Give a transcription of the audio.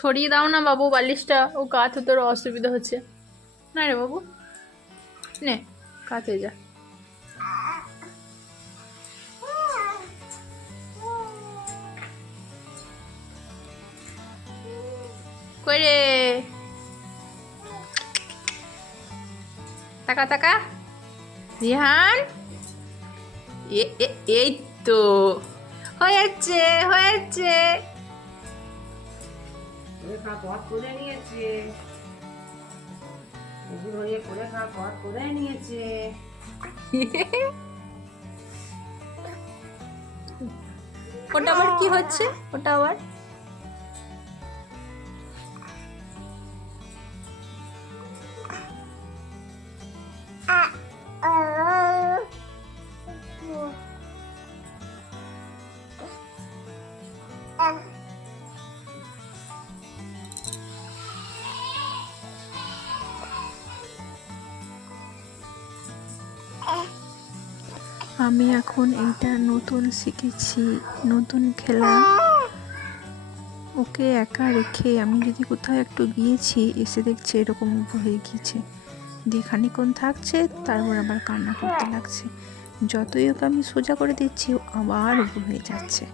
সরিয়ে দাও না বাবু, বালিশটা। ও কাত তোর অসুবিধা হচ্ছে। না রে বাবু। নে কাতে যা। কই রে? তাকা তাকা। রিহান? এই তো। হয়েছে হয়েছে। করে খা করে নিয়েছে। করে নিয়েছে। ওটা আবার কি হচ্ছে? ওটা আবার? আমি এখন এইটা নতুন শিখেছি, নতুন খেলা। ওকে একা রেখে আমি যদি কোথাও একটু গিয়েছি, এসে দেখছে এরকম হয়ে গিয়েছে। দিয়ে খানিক্ষণ থাকছে, তারপর আবার কান্না করতে লাগছে। যতই ওকে আমি সোজা করে দিচ্ছি আবার উপর হয়ে যাচ্ছে।